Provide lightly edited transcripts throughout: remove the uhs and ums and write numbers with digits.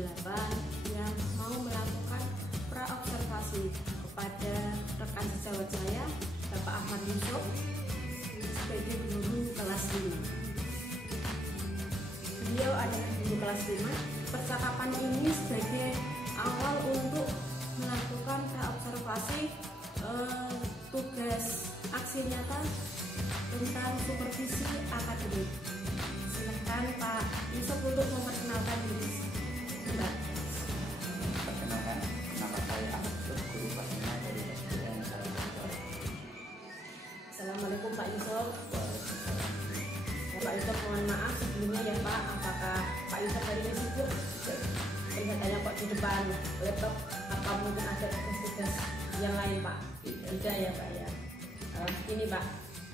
8 yang mau melakukan praobservasi kepada rekan sejawat saya, Bapak Ahmad Yusuf, sebagai guru kelas 5. Beliau adalah guru kelas 5. Percakapan ini sebagai awal untuk melakukan praobservasi tugas aksi nyata tentang supervisi akademik. Silakan Pak Yusuf untuk memperkenalkan diri. Mbak. Perkenalkan, nama saya Ahmad Yusuf, guru kelas 5 dari SDN Sarjana. Assalamualaikum Pak Yusuf. Pak Yusuf, mohon maaf sebelumnya ya Pak, apakah Pak Yusuf hari ini sibuk? Kelihatannya kok di depan laptop, apa mungkin ada tugas-tugas yang lain Pak? Tidak ya Pak ya. Ini Pak,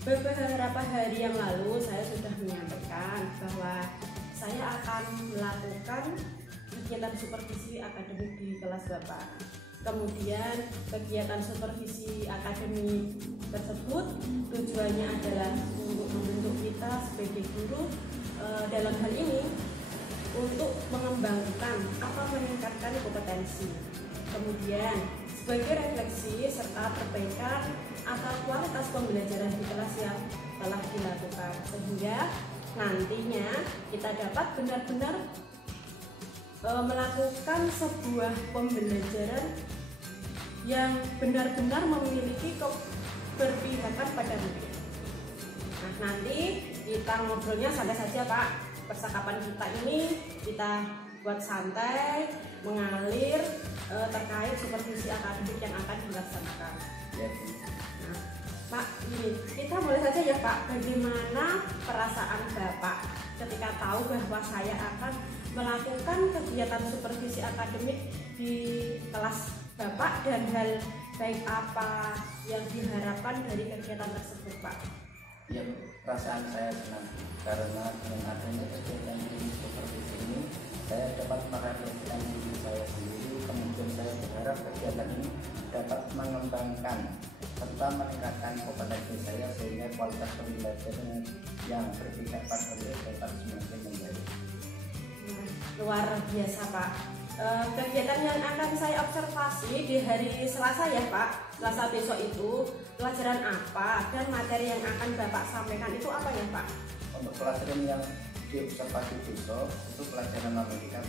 beberapa hari yang lalu saya sudah menyampaikan bahwa saya akan melakukan kegiatan supervisi akademik di kelas Bapak. Kemudian kegiatan supervisi akademik tersebut tujuannya adalah untuk membentuk kita sebagai guru, dalam hal ini untuk mengembangkan atau meningkatkan kompetensi. Kemudian sebagai refleksi serta perbaikan atau kualitas pembelajaran di kelas yang telah dilakukan, sehingga nantinya kita dapat benar-benar melakukan sebuah pembelajaran yang benar-benar memiliki keberpihakan pada murid. Nah, nanti kita ngobrolnya santai saja Pak. Percakapan kita ini kita buat santai, mengalir terkait supervisi akademik yang akan dilaksanakan. Ya, Nah, Pak, ini kita mulai saja ya Pak. Bagaimana perasaan Bapak ketika tahu bahwa saya akan melakukan kegiatan supervisi akademik di kelas Bapak, dan hal baik apa yang diharapkan dari kegiatan tersebut Pak? ya, perasaan saya senang karena dengan adanya kegiatan ini supervisi ini, saya dapat merefleksikan diri saya sendiri. Kemudian saya berharap kegiatan ini dapat mengembangkan serta meningkatkan kompetensi saya sehingga kualitas pembelajaran yang berpihak pada murid dapat semakin membaik. Luar biasa Pak. Kegiatan yang akan saya observasi di hari Selasa ya Pak, Selasa besok itu pelajaran apa dan materi yang akan Bapak sampaikan itu apa ya Pak? Untuk pelajaran yang diobservasi besok itu pelajaran matematika.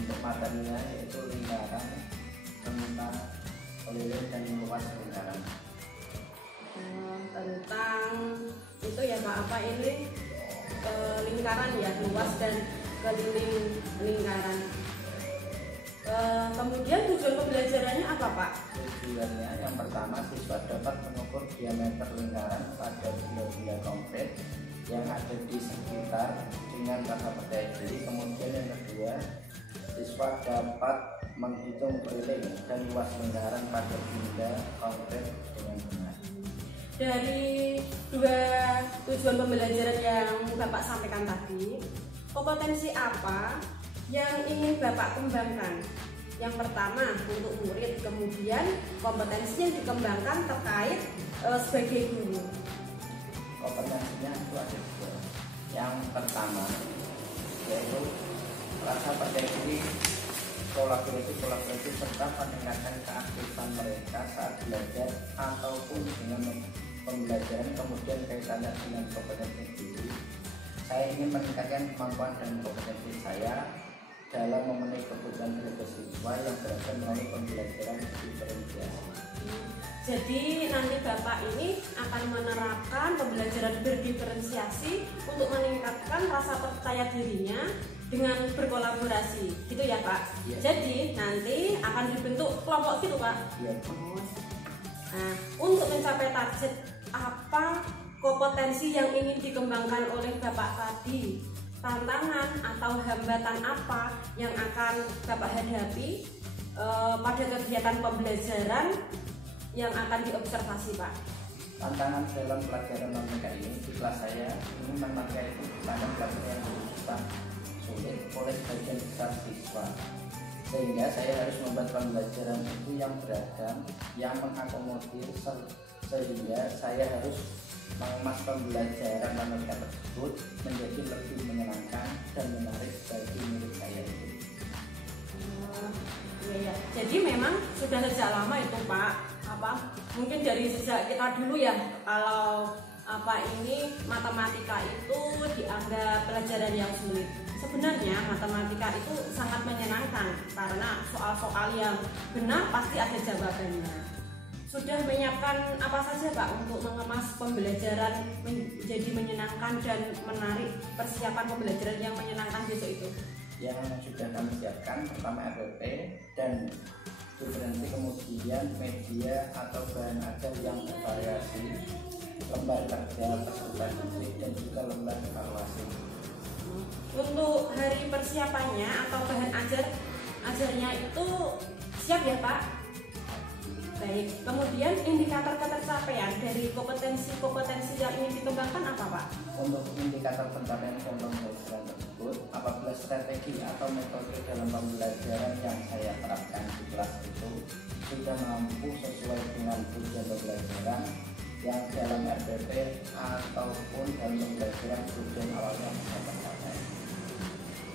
Untuk materinya yaitu lingkaran, tentang keliling dan luas lingkaran. Tentang itu ya Pak, apa ini lingkaran ya, luas dan keliling lingkaran. Kemudian tujuan pembelajarannya apa Pak? Tujuannya yang pertama, siswa dapat mengukur diameter lingkaran pada benda-benda konkret yang ada di sekitar dengan rasa percaya diri. Kemudian yang kedua, siswa dapat menghitung keliling dan luas lingkaran pada benda konkret dengan benar. Dari dua tujuan pembelajaran yang Bapak sampaikan tadi, kompetensi apa yang ingin Bapak kembangkan? Yang pertama untuk murid, kemudian kompetensi yang dikembangkan terkait sebagai guru. Kompetensinya itu ada dua. Yang pertama yaitu rasa percaya diri, kolaborasi serta peningkatan keaktifan mereka saat belajar ataupun dengan pembelajaran. Kemudian kaitannya dengan kompetensi diri, saya ingin meningkatkan kemampuan dan kompetensi saya dalam memenuhi kebutuhan belajar siswa yang berada melalui pembelajaran diferensiasi. Jadi nanti Bapak ini akan menerapkan pembelajaran berdiferensiasi untuk meningkatkan rasa percaya dirinya dengan berkolaborasi, gitu ya Pak? Ya. Jadi nanti akan dibentuk kelompok gitu Pak? Ya. Nah, untuk mencapai target, apa kompetensi yang ingin dikembangkan oleh Bapak tadi? Tantangan atau hambatan apa yang akan Bapak hadapi pada kegiatan pembelajaran yang akan diobservasi Pak? Tantangan dalam pelajaran matematika ini di kelas saya ini matematika itu merupakan pelajaran yang susah, sulit oleh sebagian besar siswa, sehingga saya harus membuat pembelajaran itu yang beragam, yang mengakomodir, sehingga saya harus mengemas pembelajaran matematika tersebut menjadi lebih menyenangkan dan menarik bagi murid saya itu. Jadi memang sudah sejak lama itu Pak, mungkin dari sejak kita dulu ya, kalau ini matematika itu dianggap pelajaran yang sulit. Sebenarnya matematika itu sangat menyenangkan karena soal-soal yang benar pasti ada jawabannya. Sudah menyiapkan apa saja Pak untuk mengemas pembelajaran menjadi menyenangkan dan menarik, persiapan pembelajaran yang menyenangkan besok itu? Yang sudah kami siapkan pertama RPP dan differensi, kemudian media atau bahan ajar yang bervariasi, lembar kerja peserta didik, dan juga lembar evaluasi. Untuk hari persiapannya atau bahan ajarnya itu siap ya Pak? Baik, kemudian indikator ketercapaian dari kompetensi yang ingin dikembangkan apa Pak? Untuk indikator pencapaian pembelajaran tersebut, apabila strategi atau metode dalam pembelajaran yang saya terapkan di kelas itu sudah mampu sesuai dengan tujuan pembelajaran yang dalam RPP ataupun dalam pembelajaran tujuan awalnya bisa tercapai.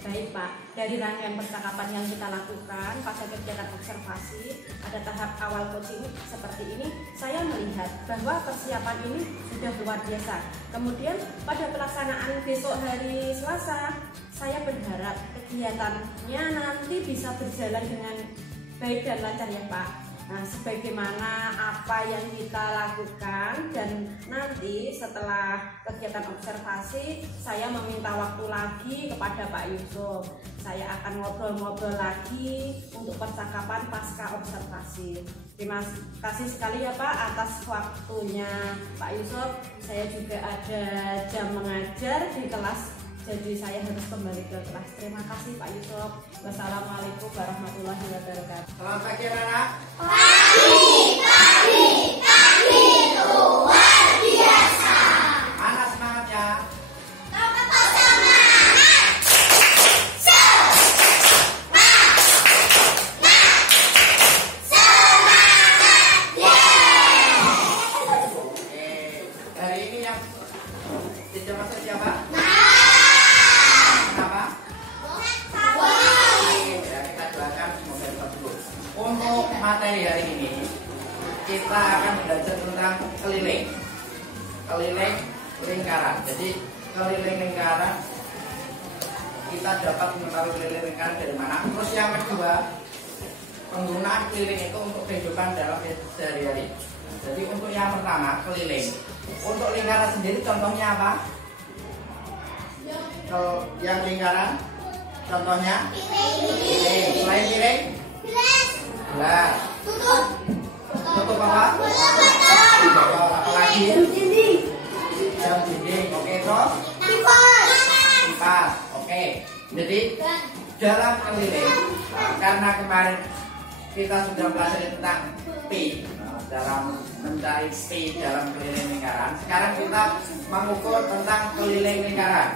Baik Pak, dari rangkaian percakapan yang kita lakukan pada kegiatan observasi pada tahap awal coaching seperti ini, saya melihat bahwa persiapan ini sudah luar biasa. Kemudian pada pelaksanaan besok hari Selasa, saya berharap kegiatannya nanti bisa berjalan dengan baik dan lancar ya Pak. Nah, sebagaimana apa yang kita lakukan, dan nanti setelah kegiatan observasi saya meminta waktu lagi kepada Pak Yusuf. Saya akan ngobrol-ngobrol lagi untuk percakapan pasca observasi. Terima kasih sekali ya Pak atas waktunya Pak Yusuf. Saya juga ada jam mengajar di kelas, jadi saya harus kembali ke kelas. Terima kasih Pak Yusuf. Wassalamualaikum warahmatullahi wabarakatuh. Selamat pagi anak-anak. Pagi luar biasa. Mana semangatnya? Hari ini yang tidak masuk siapa? Kenapa? Ya, kita doakan semoga bagus. Untuk materi hari ini kita akan belajar tentang keliling lingkaran. Jadi keliling lingkaran kita dapat mengetahui keliling lingkaran dari mana. Terus yang kedua, penggunaan keliling itu untuk kehidupan dalam sehari-hari. Jadi untuk yang pertama keliling. Untuk lingkaran sendiri contohnya apa? Kalau yang lingkaran contohnya piring. Selain piring, gelas. Tutup apa? Apalagi? Jam dinding. Oke, terus? Kipas. Oke. Jadi dalam keliling, karena kemarin kita sudah belajar tentang pi, dalam mencari pi dalam keliling lingkaran. Sekarang kita mengukur tentang keliling lingkaran.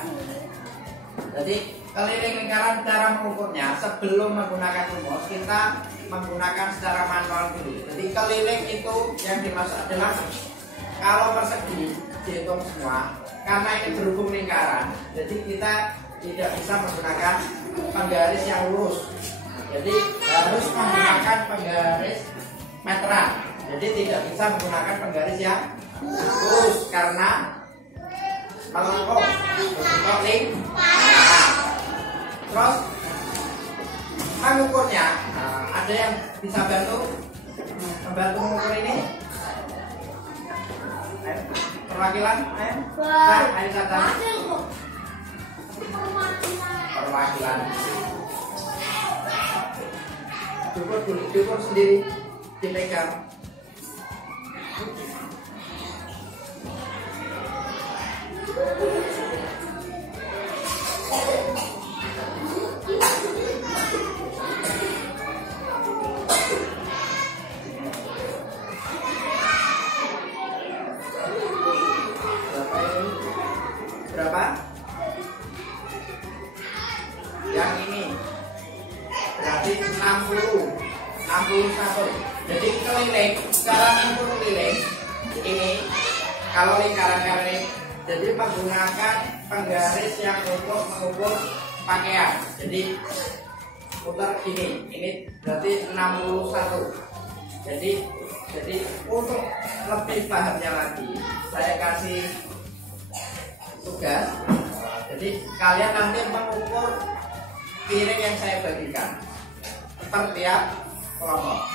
Jadi keliling lingkaran cara mengukurnya, sebelum menggunakan rumus kita menggunakan secara manual dulu. Jadi keliling itu yang dimaksud adalah kalau persegi dihitung semua, karena ini berhubung lingkaran, jadi kita tidak bisa menggunakan penggaris yang lurus. Jadi harus menggunakan penggaris meteran. Jadi tidak bisa menggunakan penggaris yang lurus karena melengkung lingkaran. Terus mengukurnya, ada yang bisa membantu mengukur ini? Perwakilan? Ayo kata. Perwakilan. Diukur sendiri, dipegang. Berapa? Yang ini berarti 61. Jadi keliling, cara mengukur keliling ini kalau lingkaran keliling, jadi menggunakan penggaris yang untuk mengukur pakaian. Jadi putar ini berarti 61. Jadi untuk lebih pahamnya lagi saya kasih tugas. Jadi kalian nanti mengukur piring yang saya bagikan per tiap kelompok.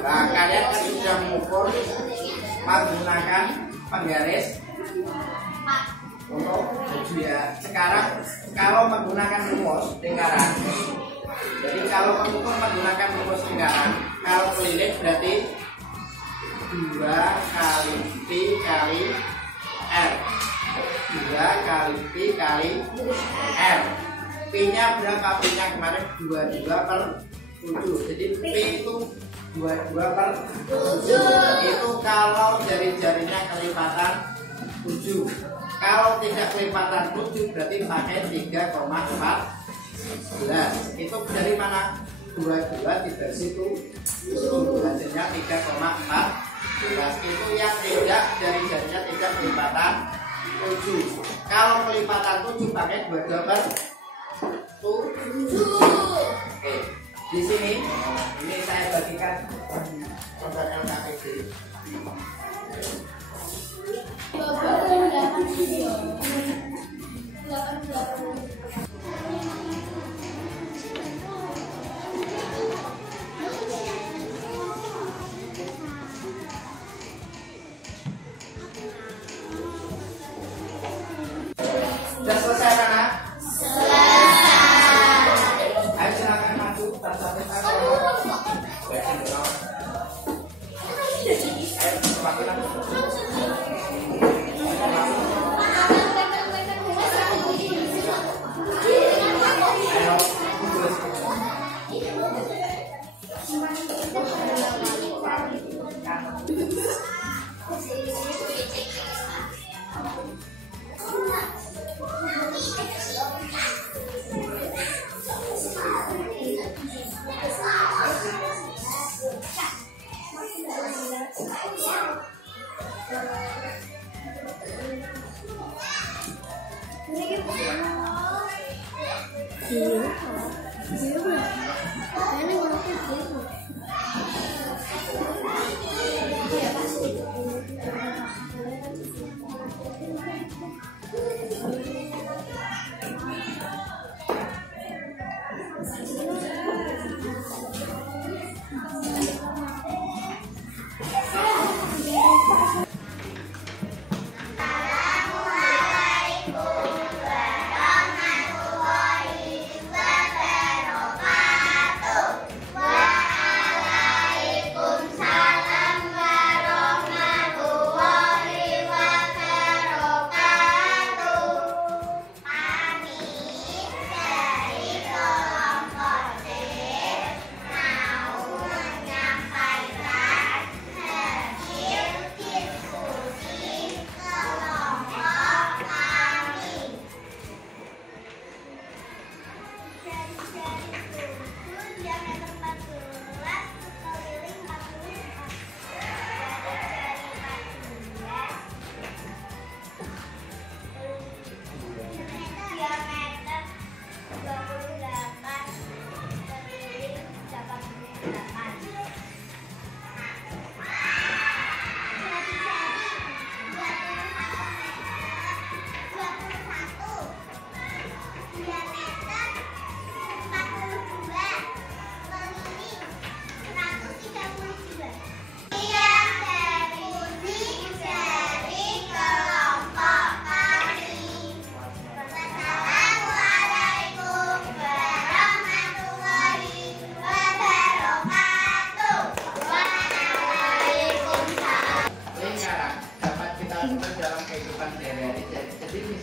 Nah, kalian kan sudah mengukur menggunakan penggaris untuk baju ya. Sekarang kalau menggunakan rumus lingkaran, jadi kalau mengukur menggunakan rumus lingkaran, kalau keliling berarti 2 kali P kali R, 2 kali P kali R. P nya berapa? P nya kemarin 22 per 7, jadi P itu 22 per 7. Itu kalau jari-jarinya kelipatan 7. Kalau tidak kelipatan 7 berarti pakai 3,14. Itu dari mana? 22 dibagi 7 hasilnya 3,14. Itu yang tidak jari-jarinya tidak kelipatan 7. Kalau kelipatan 7 pakai 22 per 7. Oke. Di sini ini saya bagikan untuk LKPD. Sudah selesai anak? Ayo silakan maju satu-satu.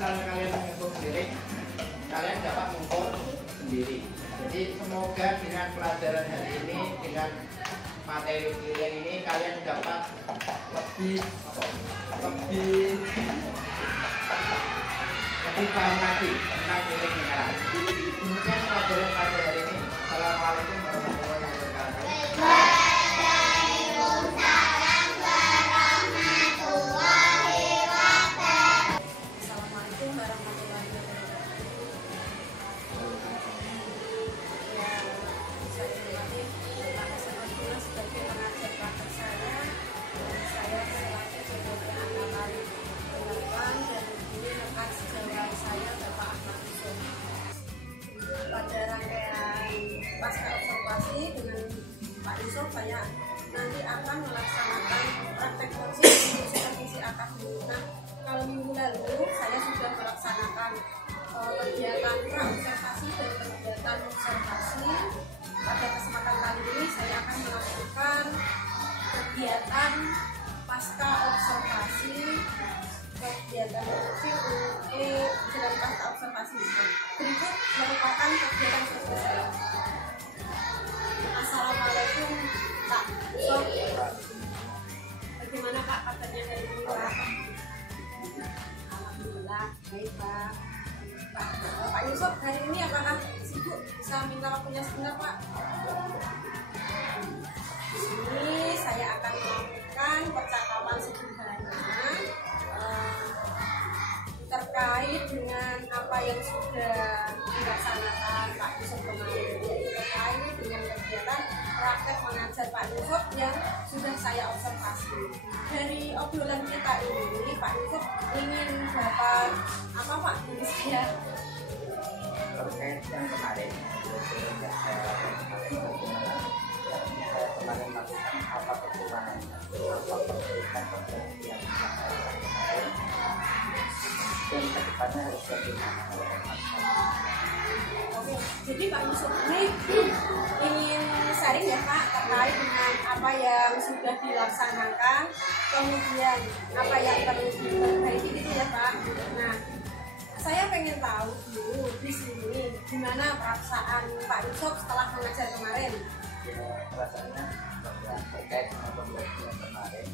misalnya kalian mengukur sendiri, kalian dapat mengukur sendiri. Jadi semoga dengan pelajaran hari ini, dengan materi kalian ini, kalian dapat lebih paham lagi tentang nilai mineral. Demikian pelajaran pada hari ini. Assalamualaikum warahmatullahi wabarakatuh. Pada rangkaian pasca observasi dengan Pak Yusuf, saya nanti akan melaksanakan praktek kursus untuk supervisi akademik. Nah, kalau minggu lalu saya sudah melaksanakan kegiatan pra-observasi dan kegiatan observasi. Pada kesempatan kali ini saya akan melakukan kegiatan pasca observasi, kegiatan untuk jalan pasca observasi. Berikut merupakan kegiatan kerja saya. Assalamualaikum Pak Yusuf. Bagaimana Pak kabarnya hari ini Pak? Alhamdulillah baik Pak. Pak Yusuf hari ini apakah sibuk? Bisa minta waktunya sebentar Pak? Di sini saya akan melakukan percakapan sederhana terkait dengan apa yang sudah dilaksanakan Pak Yusuf kemarin, yaitu terkait dengan kegiatan praktek mengajar Pak Yusuf yang sudah saya observasi. Dari obrolan kita ini, Pak Yusuf ingin dapat apa Pak dari saya? Terkait yang kemarin, saya kemarin melakukan apa kekurangan, apa perbaikan yang kemarin, dan kedepannya harus bagaimana. Oke, jadi Pak Yusuf ini ingin sharing ya Pak terkait dengan apa yang sudah dilaksanakan, kemudian apa yang perlu diperbaiki gitu ya Pak. Nah, saya pengen tahu dulu di sini gimana perasaan Pak Yusuf setelah mengajar kemarin. Rasanya terkait dengan pembelajaran kemarin,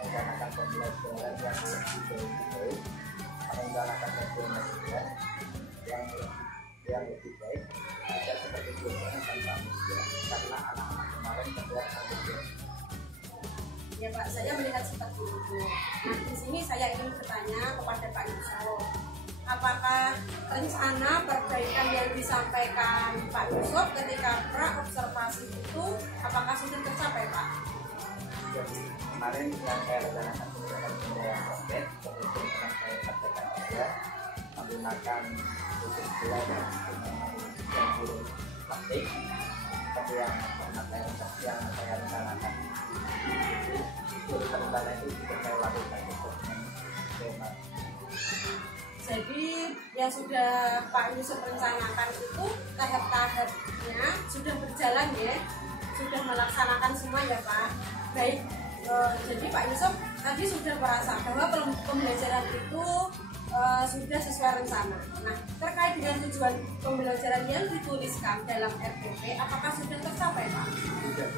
melaksanakan pembelajaran yang lebih baik, menggunakan metode yang lebih baik, tidak seperti biasanya tanpa media, karena anak-anak kemarin terlihat sangat. Ya Pak, saya melihat seperti itu. Nah, di sini saya ingin bertanya kepada Pak Yusuf, apakah rencana perbaikan yang disampaikan Pak Yusuf ketika pra-observasi itu apakah sudah tercapai Pak? Jadi kemarin yang saya rencanakan menggunakan pembelajaran konkret, kemudian yang saya katakan juga menggunakan khusus belajar yang belum praktik, seperti yang saya rencanakan. Itu rencana itu juga saya lakukan untuk tema. Jadi yang sudah Pak Yusuf rencanakan itu tahap-tahapnya sudah berjalan ya, sudah melaksanakan semua ya Pak. Baik, jadi Pak Yusuf tadi sudah merasa bahwa pembelajaran itu sudah sesuai rencana. Nah, terkait dengan tujuan pembelajaran yang dituliskan dalam RPP, apakah sudah tercapai Pak? Sudah.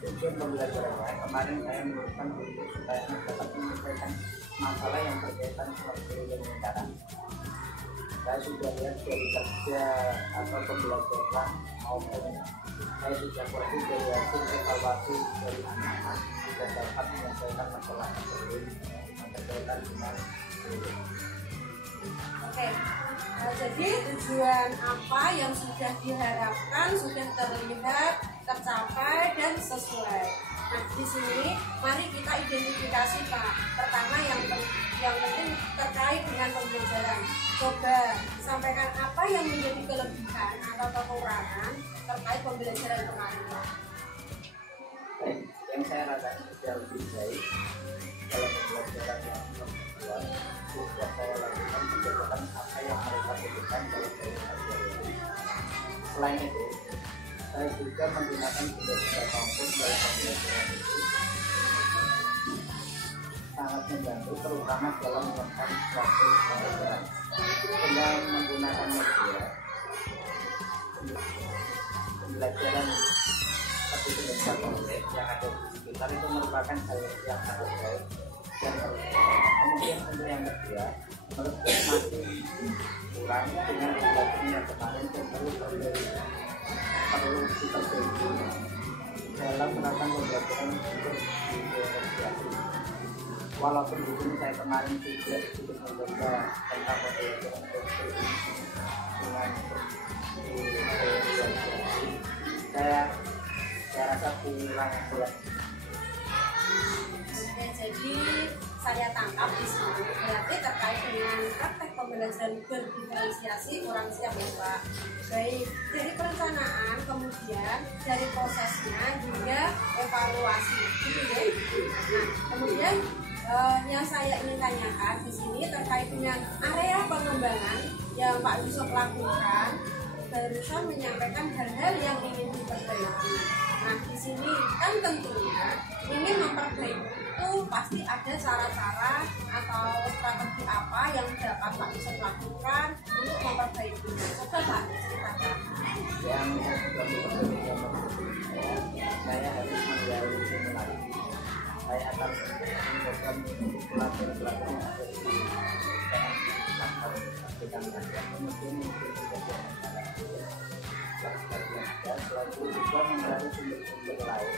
Tujuan pembelajaran kemarin saya menurutkan untuk supaya dapat menyelesaikan masalah yang berkaitan dengan pembelajaran. Saya sudah lihat dari kerja atau pembelajaran maupun saya sudah pergi dari hasil evaluasi dari anak-anak dan dapat menyelesaikan masalah tersebut yang berkaitan dengan Oke, jadi tujuan apa yang sudah diharapkan sudah terlihat, tercapai dan sesuai. Nah, di sini mari kita identifikasi Pak. Pertama yang penting terkait dengan pembelajaran. Coba sampaikan apa yang menjadi kelebihan atau kekurangan terkait pembelajaran kemarin Pak. Yang saya rasakan sudah lebih baik dalam pembelajaran yang kedua. Sudah saya lakukan berdasarkan apa yang mereka butuhkan dalam pembelajaran. Selain itu, saya juga menggunakan benda-benda kampus dalam pembelajaran itu sangat membantu terutama dalam melakukan suatu pembelajaran dengan menggunakan media pembelajaran seperti belajar konsep yang ada di sekitar itu merupakan hal yang sangat baik dan kemudian untuk yang kedua menurut saya masih kurang dengan belajarnya kemarin dan perlu diperbaiki dalam melakukan pembelajaran untuk diferensiasi. Walaupun di sini saya kemarin juga sedikit membaca tentang pembelajaran dengan diferensiasi, saya rasa kurang jelas. Oke, jadi saya tangkap di sini berarti terkait dengan praktek pembelajaran berdiferensiasi kurang siap ya Pak. Baik dari perencanaan, kemudian dari prosesnya hingga evaluasi. Gitu ya. Nah, kemudian yang saya ingin tanyakan di sini terkait dengan area pengembangan yang Pak Yusuf lakukan, barusan menyampaikan hal-hal yang ingin diperbaiki. Nah, di sini kan tentunya ingin memperbaiki itu pasti ada cara-cara atau strategi apa yang dapat Pak Yusuf lakukan untuk memperbaikinya. Coba Pak ceritakan. Yang sudah memperbaiki saya harus menggali simulasi. Saya akan mencoba pelajaran-pelajaran yang ada di kemudian selalu juga mencari sumber-sumber lain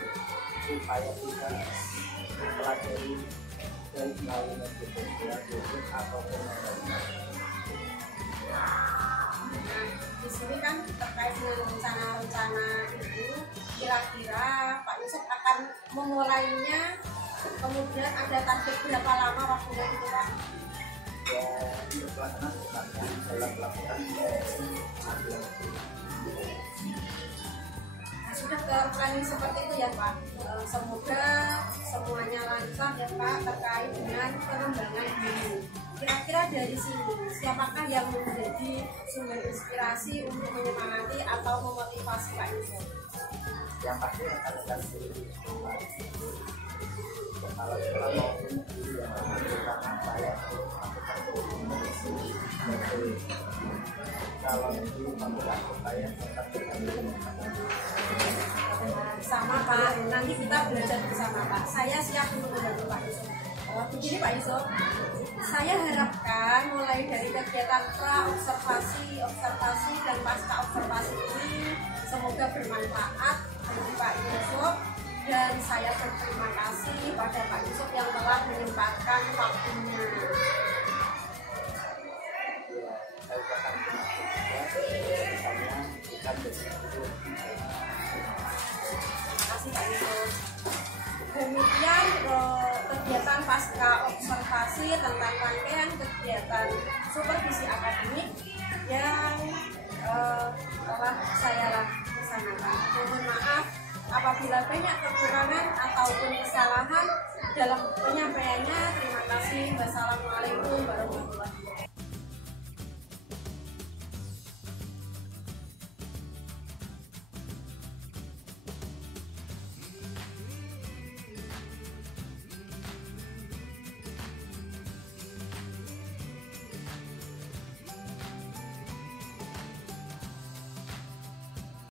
supaya bisa mempelajari dari melalui media sosial, YouTube ataupun Di sini kan terkait dengan rencana-rencana itu, kira-kira Pak Yusuf akan memulainya, kemudian ada target berapa lama waktunya gitu Pak? ya untuk pelaksanaan tepatnya dalam melakukan Sudah terplanning seperti itu ya Pak. Semoga semuanya lancar ya Pak terkait dengan pengembangan ini. Kira-kira dari sini siapakah yang menjadi sumber inspirasi untuk menyemangati atau memotivasi Pak Yusuf? yang pasti akan kepala sekolah maupun guru yang merupakan saya kalau itu membuat saya tetap Sama Pak, nanti kita belajar bersama Pak. Saya siap untuk membantu Pak Yusuf. Begini Pak Yusuf, saya harapkan mulai dari kegiatan pra-observasi, observasi dan pasca observasi ini semoga bermanfaat bagi Pak Yusuf, dan saya berterima kasih pada Pak Yusuf yang telah menyempatkan waktunya. saya ucapkan terima kasih Pak Yusuf. Demikian kegiatan pasca observasi tentang rangkaian kegiatan supervisi akademik yang telah saya laksanakan. Mohon maaf apabila banyak kekurangan ataupun kesalahan dalam penyampaiannya. Terima kasih. Wassalamualaikum warahmatullahi wabarakatuh.